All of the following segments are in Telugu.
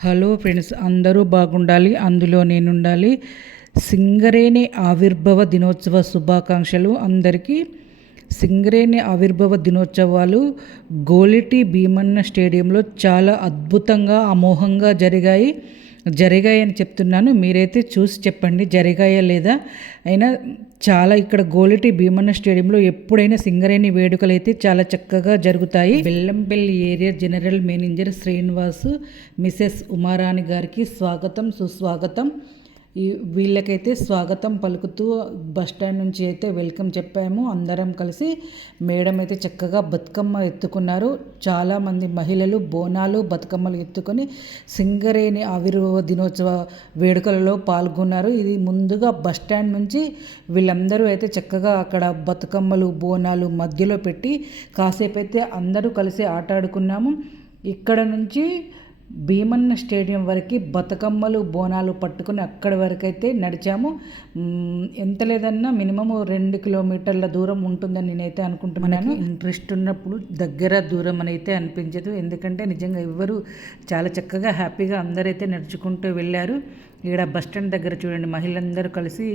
హలో ఫ్రెండ్స్, అందరూ బాగుండాలి, అందులో నేనుండాలి. సింగరేణి ఆవిర్భవ దినోత్సవ శుభాకాంక్షలు అందరికీ. సింగరేణి ఆవిర్భవ దినోత్సవాలు గోలిటి భీమన్న స్టేడియంలో చాలా అద్భుతంగా అమోఘంగా జరిగాయని చెప్తున్నాను. మీరైతే చూసి చెప్పండి జరిగాయా లేదా. అయినా చాలా ఇక్కడ గోలిటి భీమన్న స్టేడియంలో ఎప్పుడైనా సింగరేణి వేడుకలు అయితే చాలా చక్కగా జరుగుతాయి. Bellampalli area general manager Srinivas, Mrs Uma Rani గారికి స్వాగతం సుస్వాగతం. వీళ్ళకైతే స్వాగతం పలుకుతూ బస్టాండ్ నుంచి అయితే వెల్కమ్ చెప్పాము. అందరం కలిసి మేడం అయితే చక్కగా బతుకమ్మ ఎత్తుకున్నారు. చాలామంది మహిళలు బోనాలు బతుకమ్మలు ఎత్తుకొని సింగరేణి ఆవిర్భావ దినోత్సవ వేడుకలలో పాల్గొన్నారు. ఇది ముందుగా బస్టాండ్ నుంచి వీళ్ళందరూ అయితే చక్కగా అక్కడ బతుకమ్మలు బోనాలు మధ్యలో పెట్టి కాసేపు అయితే అందరూ కలిసి ఆట ఆడుకున్నాము. ఇక్కడ నుంచి భీమన్న స్టేడియం వరకు బతుకమ్మలు బోనాలు పట్టుకుని అక్కడి వరకు అయితే నడిచాము. ఎంత లేదన్నా మినిమం 2 కిలోమీటర్ల దూరం ఉంటుందని నేనైతే అనుకుంటున్నాను. ఇంట్రెస్ట్ ఉన్నప్పుడు దగ్గర దూరం అని అయితే అనిపించదు, ఎందుకంటే నిజంగా ఎవ్వరు చాలా చక్కగా హ్యాపీగా అందరైతే నడుచుకుంటూ వెళ్ళారు. ఇక్కడ బస్టాండ్ దగ్గర చూడండి, మహిళలందరూ కలిసి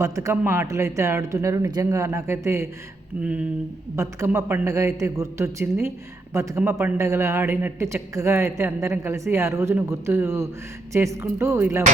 బతుకమ్మ ఆటలు అయితే ఆడుతున్నారు. నిజంగా నాకైతే బతుకమ్మ పండుగ అయితే గుర్తొచ్చింది. బతుకమ్మ పండుగలు ఆడినట్టు చక్కగా అయితే అందరం కలిసి ఆ రోజును గుర్తు చేసుకుంటూ ఇలా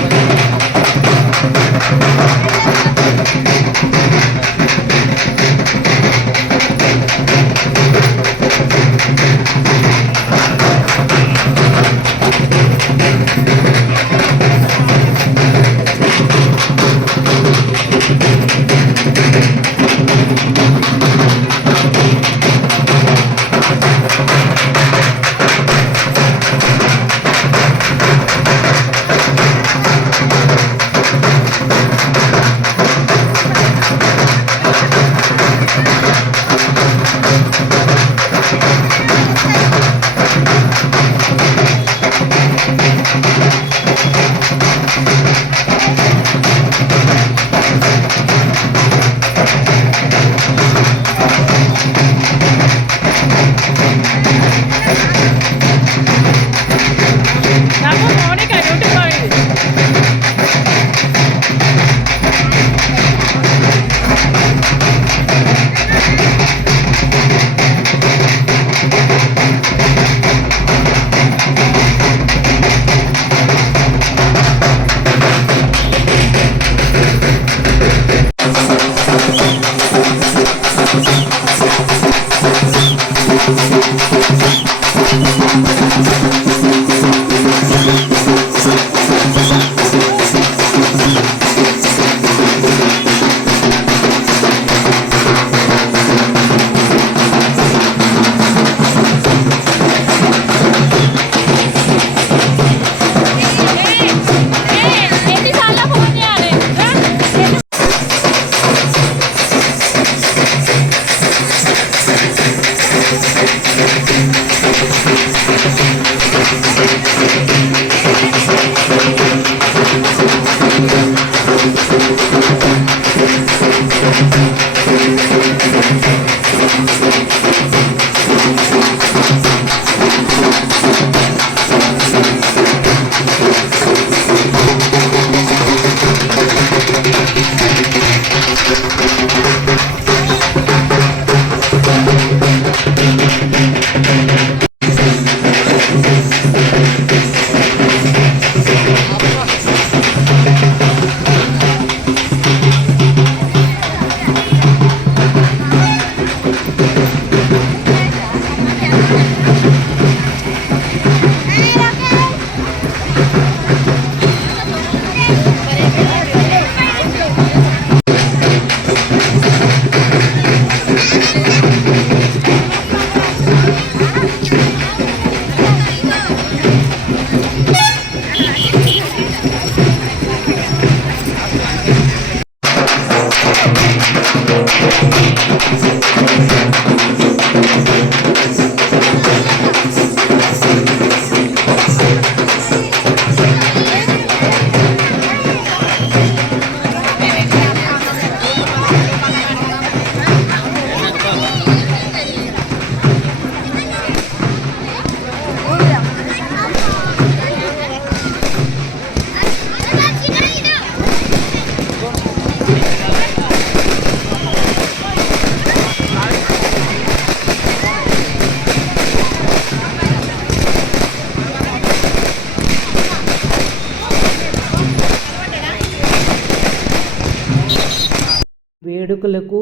వేడుకలకు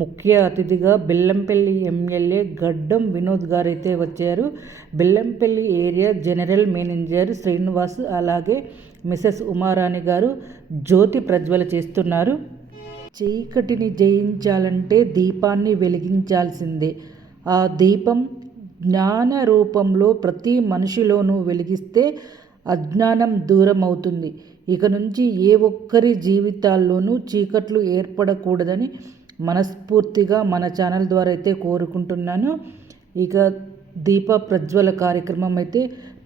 ముఖ్య అతిథిగా బెల్లంపల్లి ఎమ్మెల్యే గడ్డం వినోద్ గారైతే వచ్చారు. Bellampalli area general manager Srinivas అలాగే మిసెస్ ఉమారాణి గారు జ్యోతి ప్రజ్వల చేస్తున్నారు. చీకటిని జయించాలంటే దీపాన్ని వెలిగించాల్సిందే. ఆ దీపం జ్ఞాన రూపంలో ప్రతి మనిషిలోనూ వెలిగిస్తే అజ్ఞానం దూరం అవుతుంది. ఇక నుంచి ఏ ఒక్కరి జీవితాల్లోనూ చీకట్లు ఏర్పడకూడదని మనస్ఫూర్తిగా మన ఛానల్ ద్వారా అయితే కోరుకుంటున్నాను. ఇక దీప ప్రజ్వల కార్యక్రమం అయితే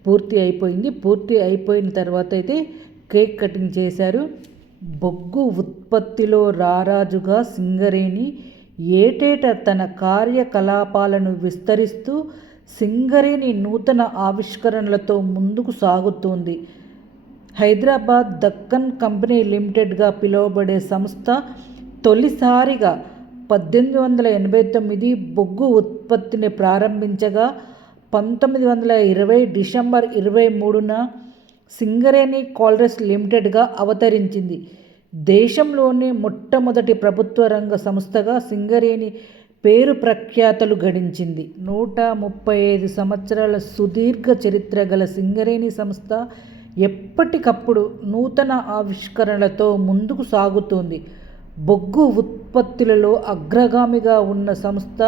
పూర్తి అయిపోయింది. పూర్తి అయిపోయిన తర్వాత అయితే కేక్ కటింగ్ చేశారు. బొగ్గు ఉత్పత్తిలో రారాజుగా సింగరేణి ఏటేటా తన కార్యకలాపాలను విస్తరిస్తూ సింగరేణి నూతన ఆవిష్కరణలతో ముందుకు సాగుతోంది. హైదరాబాద్ దక్కన్ కంపెనీ లిమిటెడ్గా పిలువబడే సంస్థ తొలిసారిగా 1889 బొగ్గు ఉత్పత్తిని ప్రారంభించగా 1920 డిసెంబర్ 23న సింగరేణి కోల్రెస్ లిమిటెడ్గా అవతరించింది. దేశంలోనే మొట్టమొదటి ప్రభుత్వ రంగ సంస్థగా సింగరేణి పేరు ప్రఖ్యాతలు గడించింది. 135 సంవత్సరాల సుదీర్ఘ చరిత్ర గల సింగరేణి సంస్థ ఎప్పటికప్పుడు నూతన ఆవిష్కరణలతో ముందుకు సాగుతోంది. బొగ్గు ఉత్పత్తులలో అగ్రగామిగా ఉన్న సంస్థ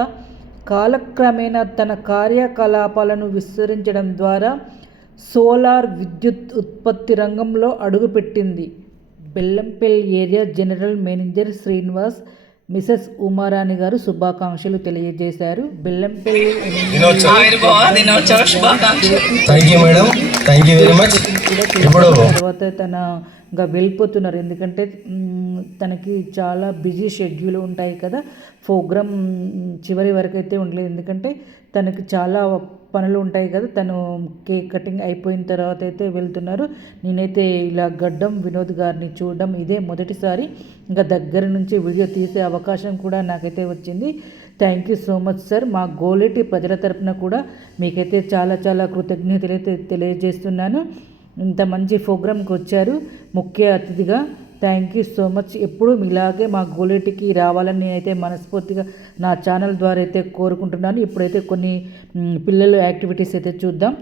కాలక్రమేణా తన కార్యకలాపాలను విస్తరించడం ద్వారా సోలార్ విద్యుత్ ఉత్పత్తి రంగంలో అడుగుపెట్టింది. Bellampalli area general manager Srinivas, Mrs Uma Rani గారు శుభాకాంక్షలు తెలియజేశారు. బెల్లంపల్లి తర్వాత తన ఇంకా వెళ్ళిపోతున్నారు. ఎందుకంటే తనకి చాలా బిజీ షెడ్యూల్ ఉంటాయి కదా, ప్రోగ్రామ్ చివరి వరకు అయితే ఉండలేదు. ఎందుకంటే తనకి చాలా పనులు ఉంటాయి కదా. తను కేక్ కటింగ్ అయిపోయిన తర్వాత అయితే వెళ్తున్నారు. నేనైతే ఇలా గడ్డం వినోద్ గారిని చూడడం ఇదే మొదటిసారి. ఇంకా దగ్గర నుంచి వీడియో తీసే అవకాశం కూడా నాకైతే వచ్చింది. Thank you so much sir. మా గోలేటి ప్రజల తరపున కూడా మీకైతే చాలా చాలా కృతజ్ఞతలు అయితే తెలియజేస్తున్నాను. ఇంత మంచి ప్రోగ్రామ్కి వచ్చారు ముఖ్య అతిథిగా. Thank you so much. ఎప్పుడు ఇలాగే మా గోలేటికి రావాలని నేనైతే మనస్ఫూర్తిగా నా ఛానల్ ద్వారా అయితే కోరుకుంటున్నాను. ఇప్పుడైతే కొన్ని పిల్లల యాక్టివిటీస్ అయితే చూద్దాం.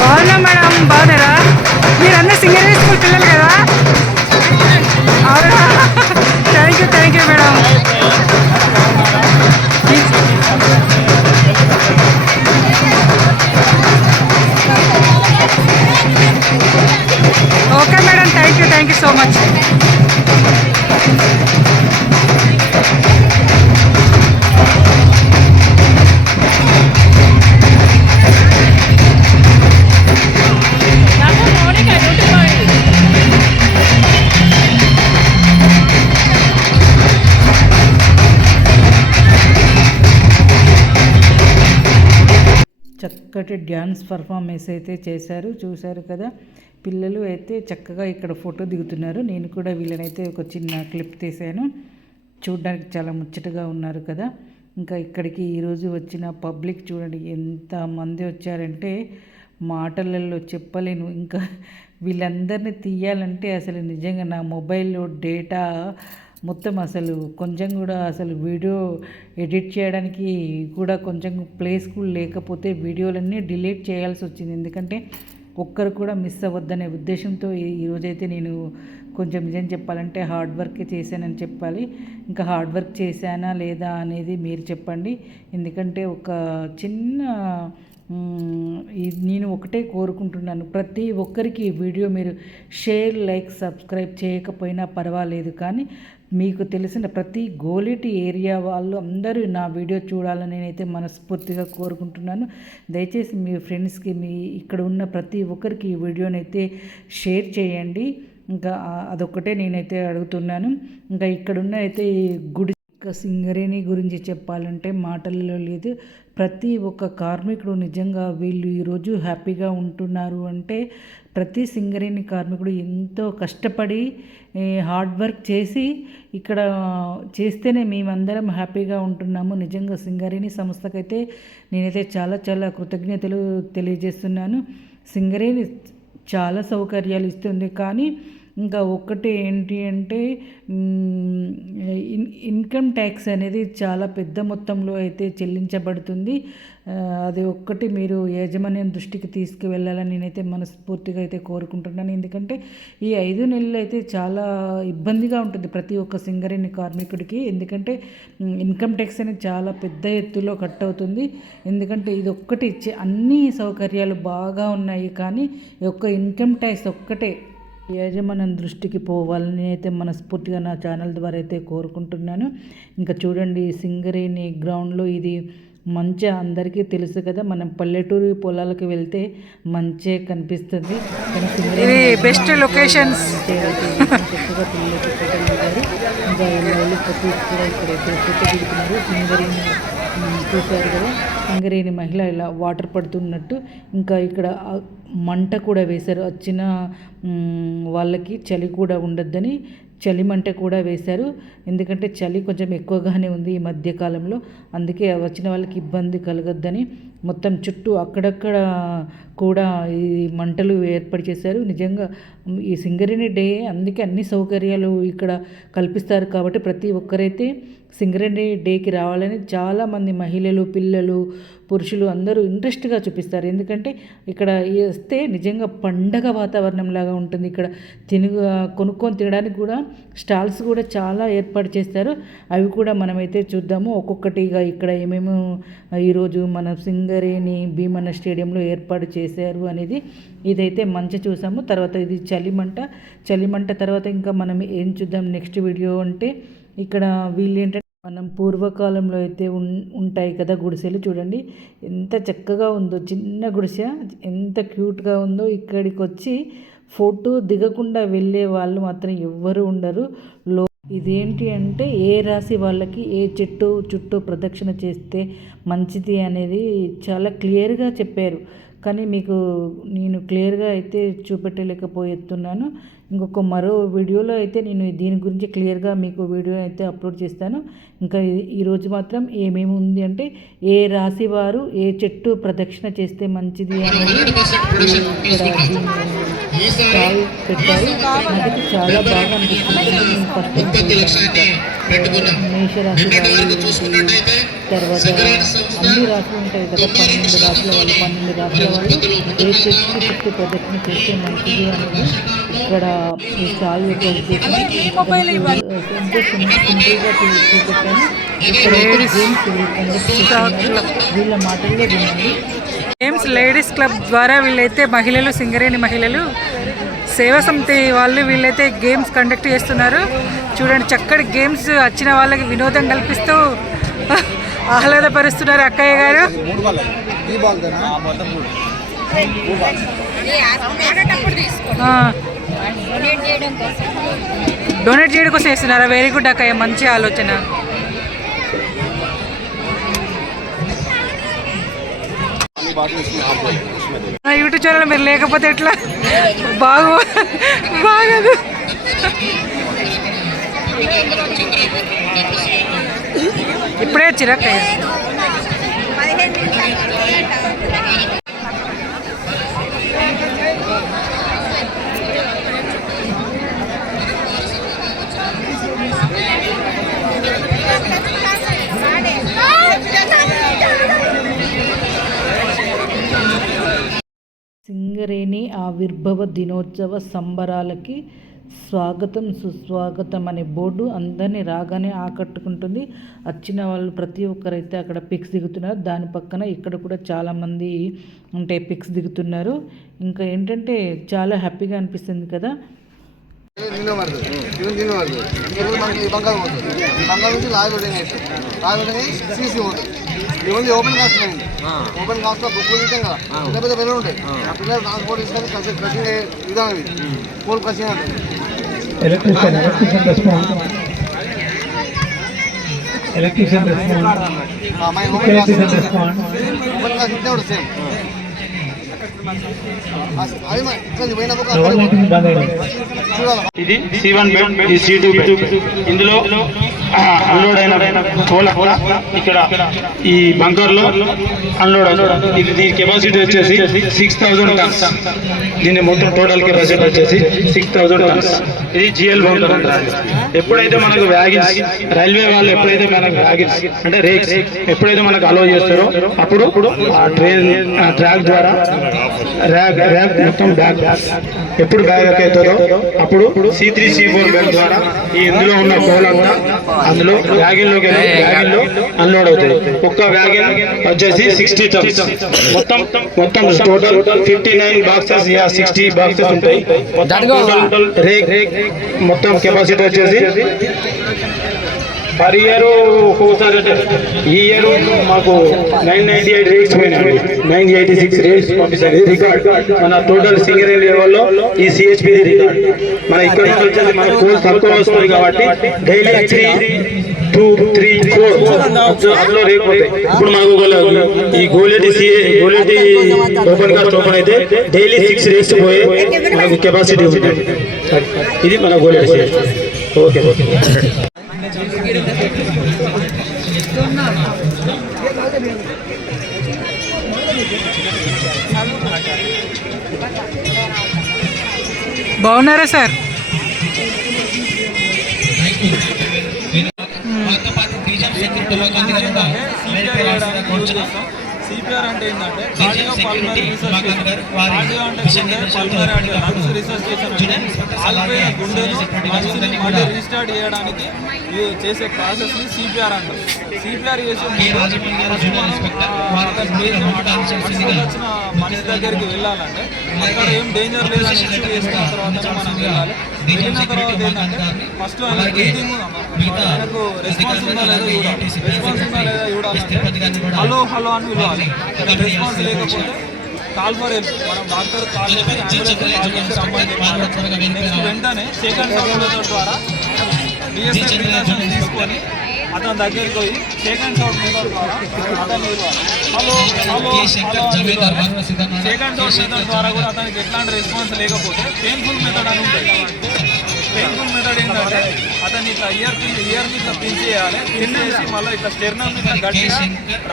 బాగున్నాం మేడం. బాగున్నారా? మీరందరూ సింగరేణి స్కూల్ పిల్లలు కదా? అవునా? Thank you madam. Okay madam, thank you so much. చక్కటి డ్యాన్స్ పర్ఫార్మెన్స్ అయితే చేశారు, చూశారు కదా. పిల్లలు అయితే చక్కగా ఇక్కడ ఫోటో దిగుతున్నారు. నేను కూడా వీళ్ళనైతే ఒక చిన్న క్లిప్ తీశాను. చూడడానికి చాలా ముచ్చటగా ఉన్నారు కదా. ఇంకా ఇక్కడికి ఈరోజు వచ్చిన పబ్లిక్ చూడండి ఎంతమంది వచ్చారంటే మాటలలో చెప్పలేను. ఇంకా వీళ్ళందరినీ తీయాలంటే అసలు నిజంగా నా మొబైల్లో డేటా మొత్తం అసలు కొంచెం కూడా అసలు వీడియో ఎడిట్ చేయడానికి కూడా కొంచెం ప్లేస్ కూడా లేకపోతే వీడియోలన్నీ డిలీట్ చేయాల్సి వచ్చింది. ఎందుకంటే ఒక్కరు కూడా మిస్ అవ్వద్దనే ఉద్దేశంతో ఈరోజైతే నేను కొంచెం నిజం చెప్పాలంటే హార్డ్ వర్క్ చేశానని చెప్పాలి. ఇంకా హార్డ్ వర్క్ చేశానా లేదా అనేది మీరు చెప్పండి. ఎందుకంటే ఒక చిన్న నేను ఒకటే కోరుకుంటున్నాను, ప్రతి ఒక్కరికి ఈ వీడియో మీరు షేర్, లైక్, సబ్స్క్రైబ్ చేయకపోయినా పర్వాలేదు, కానీ మీకు తెలిసిన ప్రతి గోలిటి ఏరియా వాళ్ళు అందరూ నా వీడియో చూడాలని నేనైతే మనస్ఫూర్తిగా కోరుకుంటున్నాను. దయచేసి మీ ఫ్రెండ్స్కి, మీ ఇక్కడ ఉన్న ప్రతి ఒక్కరికి ఈ వీడియోనైతే షేర్ చేయండి. ఇంకా అదొక్కటే నేనైతే అడుగుతున్నాను. ఇంకా ఇక్కడున్న అయితే ఈ గుడి సింగరేణి గురించి చెప్పాలంటే మాటల్లో లేదు. ప్రతి ఒక్క కార్మికుడు నిజంగా వీళ్ళు ఈరోజు హ్యాపీగా ఉంటున్నారు అంటే ప్రతి సింగరేణి కార్మికుడు ఎంతో కష్టపడి హార్డ్ వర్క్ చేసి ఇక్కడ చేస్తేనే మేమందరం హ్యాపీగా ఉంటున్నాము. నిజంగా సింగరేణి సంస్థకైతే నేనైతే చాలా చాలా కృతజ్ఞతలు తెలియజేస్తున్నాను. సింగరేణి చాలా సౌకర్యాలు ఇస్తుంది, కానీ ఇంకా ఒక్కటి ఏంటి అంటే ఇన్కమ్ ట్యాక్స్ అనేది చాలా పెద్ద మొత్తంలో అయితే చెల్లించబడుతుంది. అది ఒక్కటి మీరు యాజమాన్యం దృష్టికి తీసుకువెళ్ళాలని నేనైతే మనస్ఫూర్తిగా అయితే కోరుకుంటున్నాను. ఎందుకంటే ఈ 5 నెలలు అయితే చాలా ఇబ్బందిగా ఉంటుంది ప్రతి ఒక్క సింగరేణి కార్మికుడికి. ఎందుకంటే ఇన్కమ్ ట్యాక్స్ అనేది చాలా పెద్ద ఎత్తులో కట్ అవుతుంది. ఎందుకంటే ఇది ఒక్కటి అన్ని సౌకర్యాలు బాగా ఉన్నాయి, కానీ ఈ ఒక్క ఇన్కమ్ ట్యాక్స్ ఒక్కటే యాజమాన్యం దృష్టికి పోవాలని నేనైతే మనస్ఫూర్తిగా నా ఛానల్ ద్వారా అయితే కోరుకుంటున్నాను. ఇంకా చూడండి, సింగరేణి గ్రౌండ్లో ఇది మంచి అందరికీ తెలుసు కదా, మనం పల్లెటూరు పొలాలకు వెళ్తే మంచిగా కనిపిస్తుంది. ఇది బెస్ట్ లొకేషన్స్. చక్కగా పిల్లలకి ఫోటోలు దిగారు. ఇంకా వెళ్ళి ప్రతి కూడా ఇక్కడైతే ఫోటో దిగుతున్నారు. సింగరేణి చూశారు కదా, సింగరేణి మహిళ ఇలా వాటర్ పడుతున్నట్టు. ఇంకా ఇక్కడ మంట కూడా వేశారు. వచ్చిన వాళ్ళకి చలి కూడా ఉండొద్దని చలి మంట కూడా వేశారు. ఎందుకంటే చలి కొంచెం ఎక్కువగానే ఉంది ఈ మధ్యకాలంలో, అందుకే వచ్చిన వాళ్ళకి ఇబ్బంది కలగొద్దని మొత్తం చుట్టూ అక్కడక్కడ కూడా ఈ మంటలు ఏర్పాటు చేశారు. నిజంగా ఈ సింగరేణి డే అందుకే అన్ని సౌకర్యాలు ఇక్కడ కల్పిస్తారు కాబట్టి ప్రతి ఒక్కరైతే సింగరేణి డేకి రావాలని చాలామంది మహిళలు, పిల్లలు, పురుషులు అందరూ ఇంట్రెస్ట్గా చూపిస్తారు. ఎందుకంటే ఇక్కడ వస్తే నిజంగా పండగ వాతావరణం లాగా ఉంటుంది. ఇక్కడ కొనుక్కొని తినడానికి కూడా స్టాల్స్ కూడా చాలా ఏర్పాటు చేస్తారు. అవి కూడా మనమైతే చూద్దాము ఒక్కొక్కటిగా ఇక్కడ ఏమేమో ఈరోజు మన సింగరేణి భీమన్న స్టేడియంలో ఏర్పాటు చేశారు అనేది ఇదైతే మంచి చూసాము. తర్వాత ఇది చలిమంట తర్వాత ఇంకా మనం ఏం చూద్దాం నెక్స్ట్ వీడియో అంటే ఇక్కడ వీళ్ళు ఏంటంటే మనం పూర్వకాలంలో అయితే ఉంటాయి కదా గుడిసెలు, చూడండి ఎంత చక్కగా ఉందో, చిన్న గుడిసె ఎంత క్యూట్గా ఉందో. ఇక్కడికి వచ్చి ఫోటో దిగకుండా వెళ్ళే వాళ్ళు మాత్రం ఎవ్వరు ఉండరు. ఇదేంటి అంటే ఏ రాశి వాళ్ళకి ఏ చెట్టు చుట్టూ ప్రదక్షిణ చేస్తే మంచిది అనేది చాలా క్లియర్గా చెప్పారు, కానీ మీకు నేను క్లియర్గా అయితే చూపెట్టలేకపోతున్నాను. ఇంకొక మరో వీడియోలో అయితే నేను దీని గురించి క్లియర్గా మీకు వీడియో అయితే అప్లోడ్ చేస్తాను. ఇంకా ఈరోజు మాత్రం ఏమేమి ఉంది అంటే ఏ రాశి వారు ఏ చెట్టు ప్రదక్షిణ చేస్తే మంచిది అనేది ఇక్కడ స్టాల్ పెట్టారు. నాకైతే చాలా బాగా అనిపిస్తుంది. మేషరాశి వాళ్ళు, తర్వాత అన్ని రాశులు ఉంటాయి కదా, 12 రాశుల వాళ్ళు ఏ చెట్టు చుట్టూ ప్రదక్షిణ చేస్తే మంచిది అనేది ఇక్కడ ఈ స్టాల్ యొక్క సింపుల్గా చూపెట్టాను. ఇక్కడ వీళ్ళ మాటల్లో వినండి. గేమ్స్ లేడీస్ క్లబ్ ద్వారా వీళ్ళైతే మహిళలు, సింగరేణి మహిళలు సేవా సమితి వాళ్ళు వీళ్ళైతే గేమ్స్ కండక్ట్ చేస్తున్నారు. చూడండి చక్కటి గేమ్స్ వచ్చిన వాళ్ళకి వినోదం కల్పిస్తూ ఆహ్లాదపరుస్తున్నారు అక్కయ్య గారు. డొనేట్ చేయడం కోసం వేస్తున్నారా? వెరీ గుడ్ అక్కయ్య, మంచి ఆలోచన. యూట్యూబ్ ఛానల్ మీరు లేకపోతే ఎట్లా బాగోదు. ఇప్పుడే వచ్చిరా అక్కయ్య? సింగరేణి ఆవిర్భవ దినోత్సవ సంబరాలకి స్వాగతం సుస్వాగతం అనే బోర్డు అందరినీ రాగానే ఆకట్టుకుంటుంది. వచ్చిన వాళ్ళు ప్రతి ఒక్కరైతే అక్కడ పిక్స్ దిగుతున్నారు. దాని పక్కన ఇక్కడ కూడా చాలామంది పిక్స్ దిగుతున్నారు. ఇంకా ఏంటంటే చాలా హ్యాపీగా అనిపిస్తుంది కదా. ఓన్లీ ఓపెన్ కాస్ట్ అయింది. ఓపెన్ కాస్ట్ బుక్కులు ఇస్తాం కదా, పెద్ద పెద్ద పిల్లలు ఉంటాయి. ఆ పిల్లలు ట్రాన్స్పోర్ట్ తీసుకొని క్రషింగ్ విధానం ఇది కోల్ క్రషింగ్ అంటే electrician response. My open cast open cast ఇస్తే కూడా సేమ్. అది ఇక్కడ పోయిన బుక్ ఇది C1 బెడ్, ఇది C2 బెడ్. ఇందులో అన్లోడ్ అయిన కోల ఇక్కడ ఈ బంకర్ లో అన్లోడ్ అవుతుంది. ఇది దీని కెపాసిటీ వచ్చేసి 6000 టన్స్. దీని మొత్తం టోటల్ కెపాసిటీ వచ్చేసి 6000 టన్స్. ఇది GL బంకర్ అంటారు. ఎప్పుడైతే మనకు వ్యాగిన్స్ రైల్వే వాళ్ళు ఎప్పుడైతే మనకు వ్యాగిన్స్ అంటే రేక్స్ ఎప్పుడైతే మనకు అలో చేస్తారో అప్పుడు ట్రైన్ ట్రాక్ ద్వారా ర్యాక్ మొత్తం బ్యాగ్ ఎప్పుడు బ్యాగ్ అవుతుందో అప్పుడు C3 C4 బ్యాగ్ ద్వారా ఈ ఇందులో ఉన్న కోల్ అంతా అందులో వ్యాగిన్లోకి వెళ్ళి వ్యాగిన్లో అన్లోడ్ అవుతుంది. ఒక్క వ్యాగిన్ వచ్చేసి 60 టన్స్. మొత్తం టోటల్ 59 బాక్సెస్ 60 బాక్సెస్ ఉంటాయి. టోటల్ రేక్ మొత్తం కెపాసిటీ వచ్చేసి పర్ ఇయర్ ఒక్కొక్కసారి అంటే ఈ ఇయర్ మాకు 998 రేట్స్ పోయినాయి. 986 రేట్స్ పంపిస్తారు. ఇది రికార్డ్ మన టోటల్ సింగరేణి లెవెల్లో ఈ CHP రికార్డ్. మన ఇక్కడ నుంచి వచ్చేసి మన కోల్ తక్కువ వస్తుంది కాబట్టి డైలీ 3, 2, 3, 4 అందులో రేట్ పోతాయి. ఇప్పుడు మాకు ఈ గోలెటి ఓపెన్ కాస్ట్ ఓపెన్ అయితే డైలీ 6 రేట్స్ పోయే మనకు కెపాసిటీ ఉంటుంది. ఇది మన గోలెటి ఓకే. బాగున్నారా సార్? CPR అంటే ఏంటంటే cardio pulmonary research station. Cardio అంటే గుండె, పల్మనరీ అంటే లంగ్స్ రీసెర్చ్ స్టేషన్ అంటే ఆగిపోయిన గుండెను లంగ్స్ని మళ్ళీ రీస్టార్ట్ చేయడానికి చేసే ప్రాసెస్ని CPR అంటారు. CPR చేసే వచ్చిన మనిషి దగ్గరికి వెళ్ళాలంటే అక్కడ ఏం డేంజర్ లేదని చెక్ చేసుకున్న తర్వాత మనం వెళ్ళాలి. వెళ్ళిన తర్వాత ఏంటంటే ఫస్ట్ ఆయన బ్రీతింగ్ ఆయనకు రెస్పాన్స్ ఉందా లేదా చూడాలి. రెస్పాన్స్ ఉందా లేదా చూడాలంటే హలో హలో అని పిలవాలి. రెస్పాన్స్ లేకపోతే కాల్ ఫర్ హెల్ప్ మనం డాక్టర్ కాల్ చేసి అంబులెన్స్ కాల్ చేసి రమ్మని చెప్పి నెక్స్ట్ వెంటనే సెకండ్ మెథడ్ ద్వారా DSA ప్రికాషన్ తీసుకొని అతని దగ్గరికి పోయి సెకండ్ సౌండ్ మెథడ్ ద్వారా అతను పిలవాలి. హలో హలో హలో అని పిలవాలి. సెకండ్ సౌండ్ మెథడ్ ద్వారా కూడా అతనికి ఎట్లాంటి రెస్పాన్స్ లేకపోతే పెయిన్ఫుల్ మెథడ్ అని ఉంటుంది. పెయిన్ఫుల్ మెథడ్ ఏంటంటే అతన్ని ఇట్లా ఇయర్ ఇట్లా పిన్ చేయాలి. పిన్ చేసి మళ్ళీ ఇట్లా స్టెర్నమ్ ఇట్లా గట్టిగా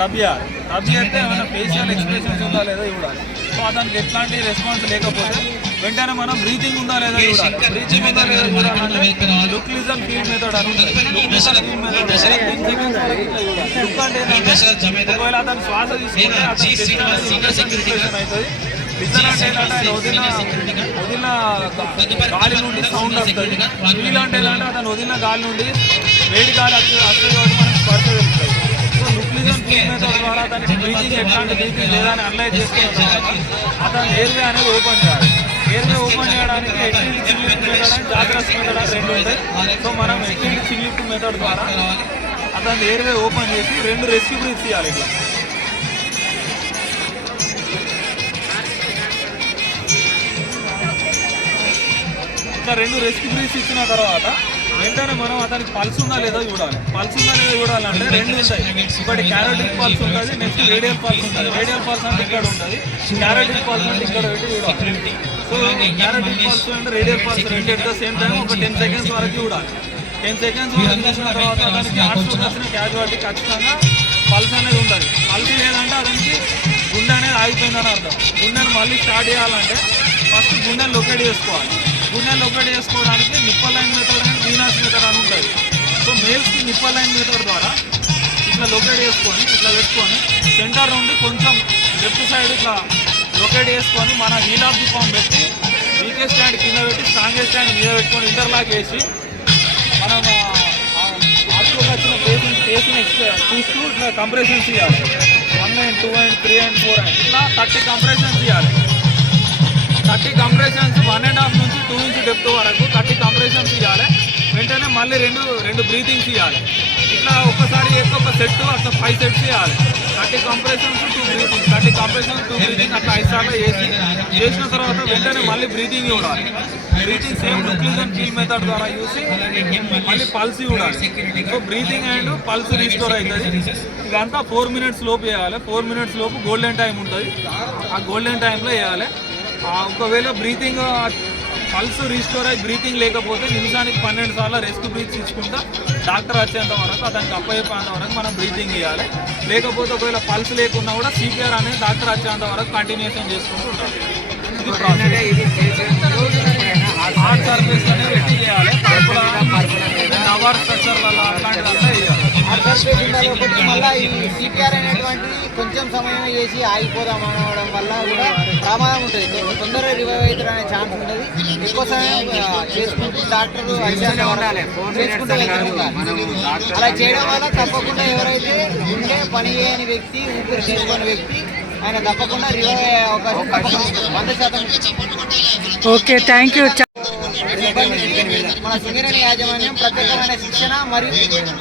రబ్ చేయాలి. రబ్ చేస్తే ఏమైనా ఫేషియల్ ఎక్స్ప్రెషన్స్ ఉందా లేదా చూడాలి. సో అతనికి ఎట్లాంటి రెస్పాన్స్ లేకపోతే వెంటనే మనం బ్రీతింగ్ ఉందా లేదా చూడాలి. బ్రీతింగ్ ఉందా లేదా చూడాలంటే లుక్లిజన్ ఫీడ్ మెథడ్ అని ఉంటుంది. లుక్లిజన్ ఫీడ్ మెథడ్ 10 సెకండ్స్ వరకు ఇట్లా చూడాలి. లుక్ అంటే ఏంటంటే ఒకవేళ అతను శ్వాస తీసుకుంటే అతని చెస్ట్ అనేది ఇన్ఫెక్షన్ అవుతుంది. లిజన్ అంటే ఏంటంటే ఆయన వదిలిన గాలి నుండి సౌండ్ వస్తుంది. ఫీల్ అంటే ఏంటంటే అతను వదిలిన గాలి నుండి వేడి గాలి వస్తుంది కాబట్టి మనకు స్పర్శ తెలుస్తుంది. సో లుక్లిజన్ ఫీడ్ మెథడ్ ద్వారా అతనికి బ్రీతింగ్ ఎట్లాంటి బ్రీతింగ్ లేదా అని అనలైజ్ చేసుకున్న తర్వాత అతను ఎయిర్వే అనేది ఓపెన్ చేయాలి. ఎయిర్వే ఓపెన్ చేయడానికి ఎక్స్టెండ్ చిల్లిఫ్ట్ మెథడ్ అని జాగ్రత్త మెథడ్ అని 2 ఉంటాయి. సో మనం ఎక్స్టెండ్ చిల్లిఫ్ట్ మెథడ్ ద్వారా అతను ఎయిర్వే ఓపెన్ చేసి 2 రెస్క్యూ బ్రీత్స్ ఇవ్వాలి. ఇట్లా ఇట్లా 2 రెస్క్యూ బ్రీత్స్ ఇచ్చిన తర్వాత వెంటనే మనం అతనికి పల్స్ ఉందా లేదా చూడాలి. పల్స్ ఉందా లేదా చూడాలంటే 2 ఉంటాయి. ఒకటి క్యారోటిక్ పల్స్ ఉంటుంది, నెక్స్ట్ రేడియల్ పల్స్ ఉంటుంది. రేడియల్ పల్స్ అంటే ఇక్కడ ఉంటుంది, క్యారోటిక్ పల్స్ అంటే ఇక్కడ పెట్టి చూడాలి. సో క్యారోటిక్ పల్స్ అంటే radial pulse 2 at the same time ఒక 10 సెకండ్స్ వరకు చూడాలి. 10 సెకండ్స్ వరకు చూసిన తర్వాత అతనికి హార్ట్స్ట్రోక్ వచ్చిన క్యాజువాలిటీ ఖచ్చితంగా పల్స్ అనేది ఉంటుంది. పల్స్ లేదంటే అతనికి గుండె అనేది ఆగిపోయిందని అర్థం. గుండెను మళ్ళీ స్టార్ట్ చేయాలంటే ఫస్ట్ గుండెను లొకేట్ చేసుకోవాలి. గుండెను లొకేట్ చేసుకోవడానికి నిప్పల్ లైన్ మెథడ్ అని వీనస్ మెథడ్ అని ఉంటుంది. సో మేల్స్కి నిప్పల్ లైన్ మెథడ్ ద్వారా ఇట్లా లొకేట్ చేసుకొని ఇట్లా పెట్టుకొని సెంటర్ నుండి కొంచెం లెఫ్ట్ సైడ్ ఇట్లా రొటేట్ చేసుకొని మన హీల్ ఆఫ్ ది ఫామ్ పెట్టి వీకెస్ట్ స్టాండ్ కింద పెట్టి స్ట్రాంగెస్ట్ స్టాండ్ మీద పెట్టుకొని ఇంటర్లాక్ వేసి మనం ఆర్ట్లోకి వచ్చిన పేసింగ్ చూస్తూ ఇట్లా కంప్రెషన్స్ ఇవ్వాలి. 1 and 2 and 3 and 4 and ఇట్లా 30 కంప్రెషన్స్ ఇవ్వాలి. 30 కంప్రెషన్స్ 1.5 నుంచి 2 ఇంచ్ డెప్త్ వరకు 30 కంప్రెషన్స్ ఇవ్వాలి. వెంటనే మళ్ళీ రెండు బ్రీతింగ్స్ ఇవ్వాలి. ఇట్లా ఒక్కసారి ఒక సెట్ అట్లా 5 సెట్స్ ఇవ్వాలి. 30 కంప్రెషన్స్ 2 బ్రీతింగ్, 30 కంప్రెషన్స్ 2 బ్రీతింగ్ అట్లా 5 సార్లు చేసిన తర్వాత వెంటనే మళ్ళీ బ్రీతింగ్ చూడాలి. బ్రీతింగ్ సేమ్ లుక్లిజన్ ఫీల్ మెథడ్ ద్వారా చూసి మళ్ళీ పల్స్ చూడాలి. So breathing and pulse restore అవుతుంది. ఇదంతా 4 మినిట్స్ లోపు వేయాలి. 4 మినిట్స్ లోపు గోల్డెన్ టైం ఉంటుంది. ఆ గోల్డెన్ టైంలో వేయాలి. ఒకవేళ బ్రీతింగ్ పల్స్ రీస్టోర్ అయ్యి బ్రీతింగ్ లేకపోతే నిమిషానికి 12 సార్లు రెస్ట్ బ్రీత్స్ ఇచ్చుకుంటా డాక్టర్ వచ్చేంత వరకు అతనికి అప్పయ్యేంత వరకు మనం బ్రీతింగ్ ఇవ్వాలి. లేకపోతే ఒకవేళ పల్స్ లేకున్నా కూడా సిపిఆర్ అనేది డాక్టర్ వచ్చేంత వరకు కంటిన్యూషన్ చేసుకుంటూ ఉండాలి. ఇది ప్రాసెస్. హార్ట్ సర్ఫేస్ అనేది ఎట్టి చేయాలి. టవర్ స్ట్రక్చర్లలో అట్లాంటిదంతా వేయాలి. మళ్ళీ ఈ సిపిఆర్ అనేటువంటి కొంచెం సమయం చేసి ఆగిపోదాం అనడం వల్ల కూడా ప్రమాదం ఉంటుంది. తొందరగా రివైవ్ అవుతారు అనే ఛాన్స్ ఉంటుంది. ఎక్కువ సమయం చేసుకుంటూ డాక్టర్లు చేసుకుంటూ అలా చేయడం వల్ల తప్పకుండా ఎవరైతే ఉండే పని చేయని వ్యక్తి, ఊపిరి తీసుకునే వ్యక్తి ఆయన తప్పకుండా రివైవ్ అయ్యే అవకాశం 100%. Okay, thank you. మన సింగరేణి యాజమాన్యం ప్రత్యేకమైన శిక్షణ మరియు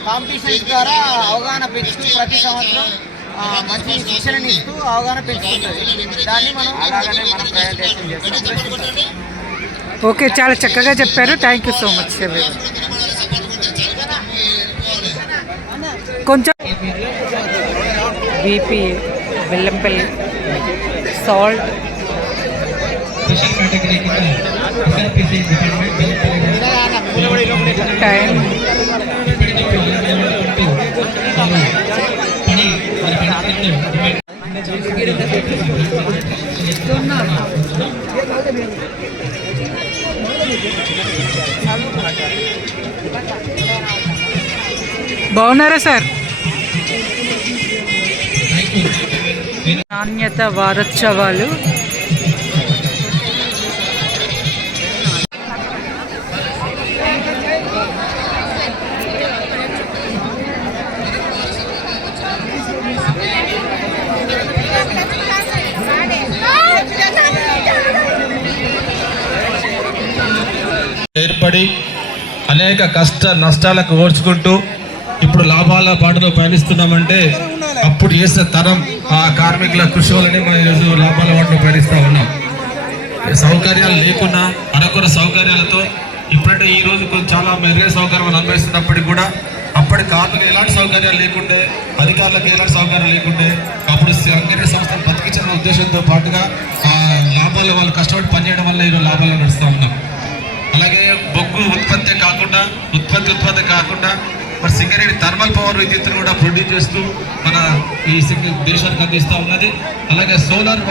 కాంపిటీషన్స్ ద్వారా అవగాహన పెంచుతూ ప్రతి సంవత్సరం మంచి శిక్షణని ఇస్తూ అవగాహన పెంచుతుంది. దాన్ని మనం ప్రజెంటేషన్ చేస్తాం. ఓకే, చాలా చక్కగా చెప్పారు. Thank you so much. కొంచెం BP, Bellampalli, salt, special category కింద ఎస్ఆర్పిసి డిపార్ట్మెంట్ టైం, బాగున్నారా సార్? నాణ్యత వారోత్సవాలు ఏర్పడి అనేక కష్ట నష్టాలకు ఓర్చుకుంటూ ఇప్పుడు లాభాల బాటలో పయనిస్తున్నామంటే అప్పుడు చేసిన తరం ఆ కార్మికుల కృషి వల్లనే మనం ఈరోజు లాభాల బాటలో పయనిస్తూ ఉన్నాం. సౌకర్యాలు లేకున్నా అరకొర సౌకర్యాలతో ఇప్పుడంటే ఈ రోజు చాలా మెరుగైన సౌకర్యం అనుభవిస్తున్నప్పటికీ కూడా అప్పటి కార్మికులు ఎలాంటి సౌకర్యాలు లేకుండే, అధికారులకు ఎలాంటి సౌకర్యాలు లేకుండే, అప్పుడు సింగరేణి సంస్థను బతికించిన ఉద్దేశంతో పాటుగా ఆ లాభాలు వాళ్ళు కష్టపడి పనిచేయడం వల్ల ఈరోజు లాభాలు నడుస్తూ ఉన్నాం. అలాగే బొగ్గు ఉత్పత్తి కాకుండా మరి సింగరేణి థర్మల్ పవర్ విద్యుత్తును కూడా ప్రొడ్యూస్ చేస్తూ మన ఈ దేశానికి అందిస్తూ ఉన్నది. అలాగే సోలార్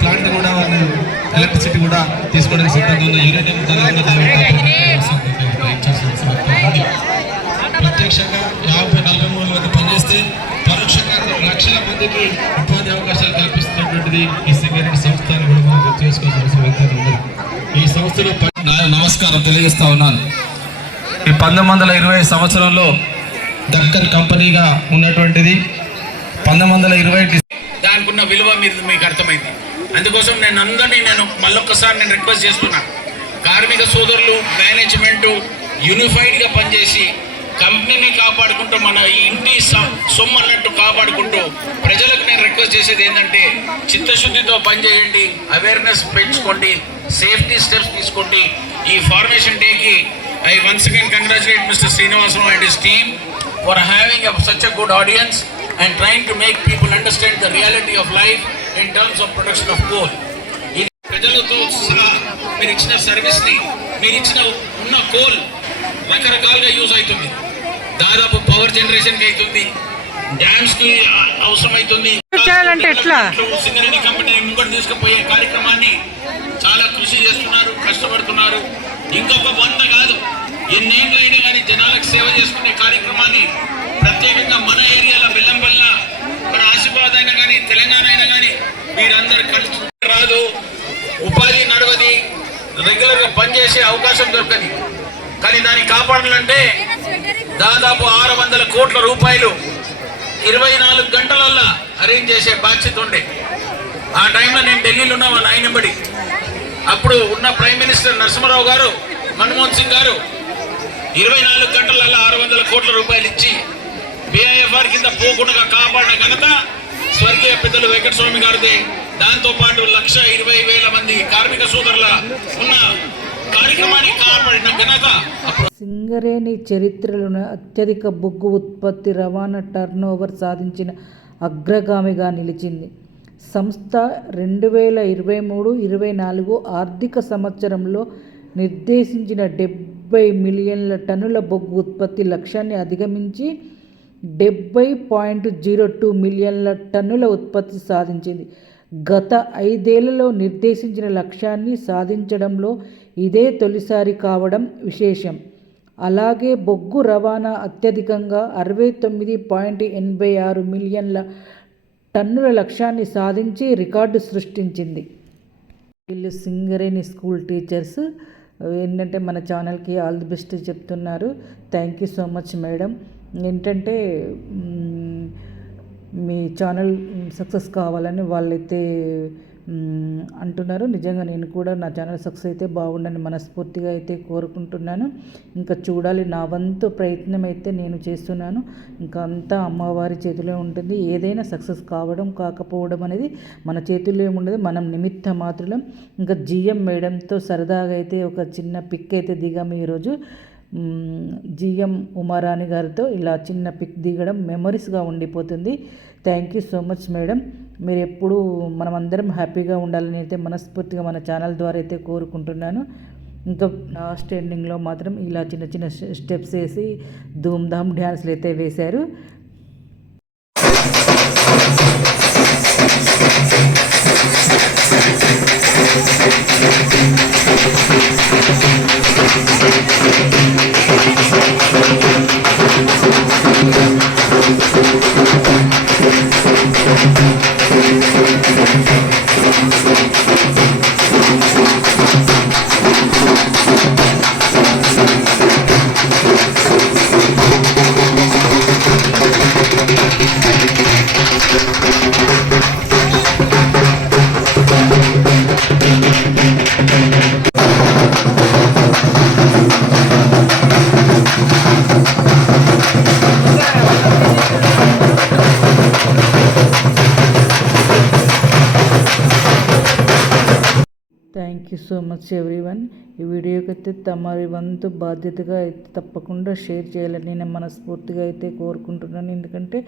ప్లాంట్ కూడా వాళ్ళు ఎలక్ట్రిసిటీ కూడా తీసుకోవడానికి సిద్ధంగా ఉన్న యురేనియం ప్రత్యక్షంగా 50-40 మంది పనిచేస్తే పరోక్షంగా లక్షల మందికి ఉపాధి అవకాశాలు కల్పిస్తున్నటువంటిది ఈ సింగరేణి సంస్థ అని కూడా మనం గుర్తు చేసుకోవాల్సిన అవసరం ఉంది. ఈ సంస్థలో నమస్కారం తెలియజేస్తా ఉన్నాను. ఈ 1920 సంవత్సరంలో దక్కన్ కంపెనీగా ఉన్నటువంటిది 1920 దానికి ఉన్న విలువ మీకు అర్థమైంది. అందుకోసం నేను మళ్ళొక్కసారి రిక్వెస్ట్ చేస్తున్నా, కార్మిక సోదరులు మేనేజ్మెంట్ యూనిఫైడ్గా పనిచేసి కంపెనీని కాపాడుకుంటూ మన ఇంటి సొమ్ము అన్నట్టు కాపాడుకుంటూ ప్రజలకు నేను రిక్వెస్ట్ చేసేది ఏంటంటే చిత్తశుద్ధితో పనిచేయండి, అవేర్నెస్ పెంచుకోండి, సేఫ్టీ స్టెప్స్ తీసుకోండి. ఈ ఫార్మేషన్ డేకి I once again congratulate Mr. Srinivasan and his team for having such a good audience and trying to make people understand the reality of life in terms of production of coal. ప్రజలతో సహా మీరు ఇచ్చిన సర్వీస్ని, మీరు ఇచ్చిన ఉన్న కోల్ రకరకాలుగా యూజ్ అవుతుంది. దాదాపు పవర్ జనరేషన్కి అవుతుంది, డ్యామ్స్కి అవసరం అవుతుంది. చేయాలంటే ఎట్లా సింగరేణి కంపెనీ ముంగడు తీసుకుపోయే కార్యక్రమాన్ని చాలా కృషి చేస్తున్నారు, కష్టపడుతున్నారు. ఇంకొక 100 కాదు, ఎన్నేళ్ళైనా కానీ జనాలకు సేవ చేసుకునే కార్యక్రమాన్ని ప్రత్యేకంగా మన ఏరియాలో బెల్లంపల్ల, మన ఆసిఫాబాద్ అయినా కానీ తెలంగాణ అయినా కానీ మీరందరూ కలిసి రెగ్యులర్గా పనిచేసే అవకాశం దొరకదు. కానీ దాన్ని కాపాడాలంటే దాదాపు 600 కోట్ల రూపాయలు 24 గంటలల్లో అరేంజ్ చేసే బాధ్యత ఉండే. ఆ టైంలో నేను ఢిల్లీలో ఉన్నా వాళ్ళ ఆయనంబడి. అప్పుడు ఉన్న ప్రైమ్ మినిస్టర్ నరసింహారావు గారు, మన్మోహన్ సింగ్ గారు 24 గంటలల్లో 600 కోట్ల రూపాయలు ఇచ్చి BIFR కింద పోకుండా కాపాడిన ఘనత స్వర్గీయ పెద్దలు వెంకటస్వామి గారిదే. దాంతో పాటు 1,20,000 మంది కార్మిక సోదరుల ఉన్న కార్యక్రమాన్ని కాపాడిన ఘనత. సింగరేణి చరిత్రలోనే అత్యధిక బొగ్గు ఉత్పత్తి రవాణా టర్నోవర్ సాధించిన అగ్రగామిగా నిలిచింది. సంస్థ 2023-24 ఆర్థిక సంవత్సరంలో నిర్దేశించిన 70 మిలియన్ల టన్నుల బొగ్గు ఉత్పత్తి లక్ష్యాన్ని అధిగమించి 70.02 మిలియన్ల టన్నుల ఉత్పత్తి సాధించింది. గత 5 ఏళ్లలో నిర్దేశించిన లక్ష్యాన్ని సాధించడంలో ఇదే తొలిసారి కావడం విశేషం. అలాగే బొగ్గు రవాణా అత్యధికంగా 69.86 మిలియన్ల టన్నుల లక్ష్యాన్ని సాధించి రికార్డు సృష్టించింది. వీళ్ళు సింగరేణి స్కూల్ టీచర్స్ ఏంటంటే మన ఛానల్కి ఆల్ ది బెస్ట్ చెప్తున్నారు. Thank you so much madam. ఏంటంటే మీ ఛానల్ సక్సెస్ కావాలని వాళ్ళైతే అంటున్నారు. నిజంగా నేను కూడా నా ఛానల్ సక్సెస్ అయితే బాగుండని మనస్ఫూర్తిగా అయితే కోరుకుంటున్నాను. ఇంకా చూడాలి, నా వంతు ప్రయత్నం అయితే నేను చేస్తున్నాను. ఇంకా అంతా అమ్మవారి చేతిలో ఉంటుంది. ఏదైనా సక్సెస్ కావడం కాకపోవడం అనేది మన చేతుల్లో ఏముండదు, మనం నిమిత్త మాత్రం. ఇంకా GM మేడంతో సరదాగా అయితే ఒక చిన్న పిక్ అయితే దిగాము ఈరోజు. GM ఉమారాణి గారితో ఇలా చిన్న పిక్ దిగడం మెమరీస్గా ఉండిపోతుంది. Thank you so much madam. మీరు ఎప్పుడూ మనమందరం హ్యాపీగా ఉండాలని అయితే మనస్ఫూర్తిగా మన ఛానల్ ద్వారా అయితే కోరుకుంటున్నాను. ఇంకా లాస్ట్ ఎండింగ్లో మాత్రం ఇలా చిన్న చిన్న స్టెప్స్ వేసి ధూమ్ధామ్ డ్యాన్స్లు అయితే వేశారు. Thank you so much everyone. ఈ వీడియోకి అయితే తమరి వంతు బాధ్యతగా అయితే తప్పకుండా షేర్ చేయాలని నేను మనస్ఫూర్తిగా అయితే కోరుకుంటున్నాను. ఎందుకంటే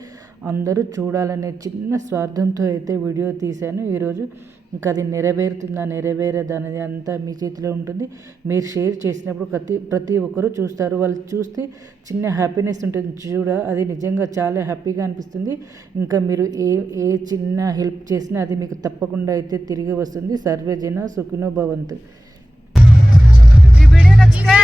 అందరూ చూడాలనే చిన్న స్వార్థంతో అయితే వీడియో తీశాను ఈరోజు. ఇంకా అది నెరవేరుతుందా నెరవేరదా అనేది అంతా మీ చేతిలో ఉంటుంది. మీరు షేర్ చేసినప్పుడు ప్రతి ఒక్కరూ చూస్తారు. వాళ్ళు చూస్తే చిన్న హ్యాపీనెస్ ఉంటుంది చూడ, అది నిజంగా చాలా హ్యాపీగా అనిపిస్తుంది. ఇంకా మీరు ఏ చిన్న హెల్ప్ చేసినా అది మీకు తప్పకుండా అయితే తిరిగి వస్తుంది. సర్వే జన సుఖినో భవంతు. ఈ వీడియో నచ్చితే